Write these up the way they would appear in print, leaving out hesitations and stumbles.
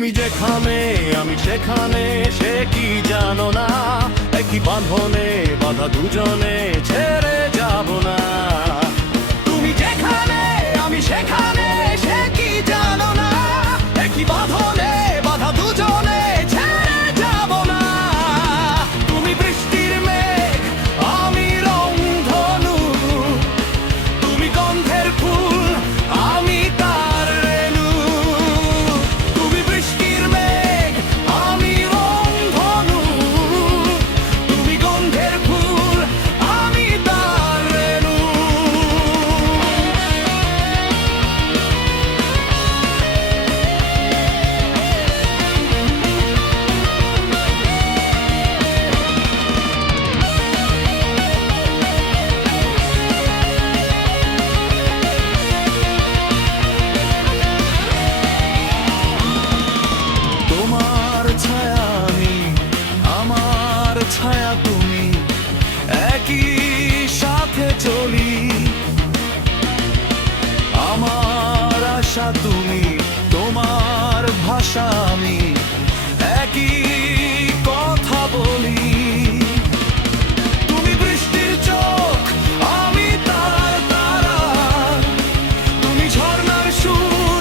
তুমি যেখানে আমি সেখানে, সে কি জানো না? একই বাঁধনে বাঁধা দুজনে, ছেড়ে যাব না। তুমি যেখানে আমি সেখানে, সে কি জানো না? একই বাঁধনে বাঁধা দুজনে, ছেড়ে যাব না। তুমি বৃষ্টির মেঘ, আমি রংধনু। তুমি গন্ধের ফুল, আমি তার রেণু। তুমি বৃষ্টির মেঘ, আমি রংধনু। তুমি গন্ধের ফুল, আমি তার রেণু। তোমার ছায়া আমি, আমার ছায়া তুমি, একই সাথে চলি। আমার আশা তুমি, তোমার ভাষা আমি, একই কথা বলি। তুমি বৃষ্টির চোখ, আমি তার তারা। তুমি ঝর্ণার সুর,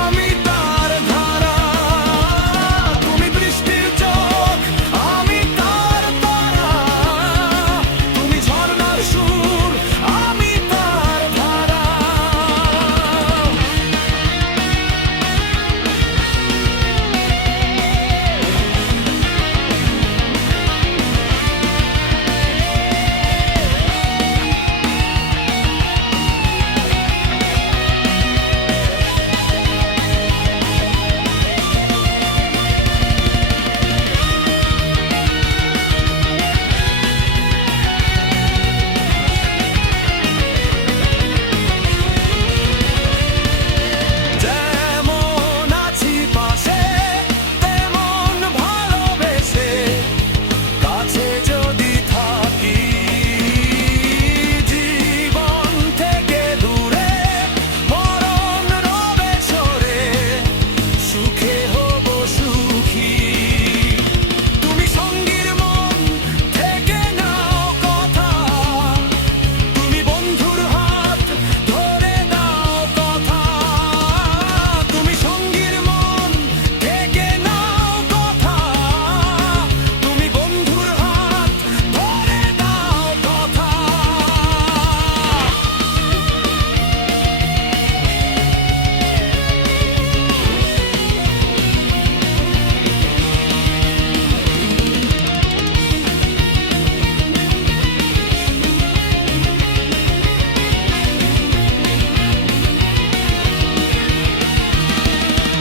আমি তার ধারা। তুমি বৃষ্টির চোখ, আমি তার তারা। তুমি ঝর্ণার সুর, আমি তার ধারা। যেমন আছি পাশে, তেমন ভালোবেসে, কাছে যদি থাকি। জীবন থেকে দূরে, মরণ রবে সরে, সুখে হব সুখী। তুমি সঙ্গীর মন থেকে নাও কথা, তুমি বন্ধুর হাত ধরে নাও কথা। তুমি সঙ্গীর মন থেকে নাও কথা, তুমি বন্ধুর হাত ধরে নাও কথা।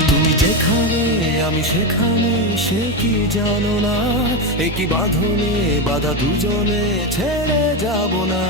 তুমি যেখানে আমি সেখানে, সে কি জানো না? একই বাঁধনে বাঁধা দুজনে, ছেড়ে যাব না।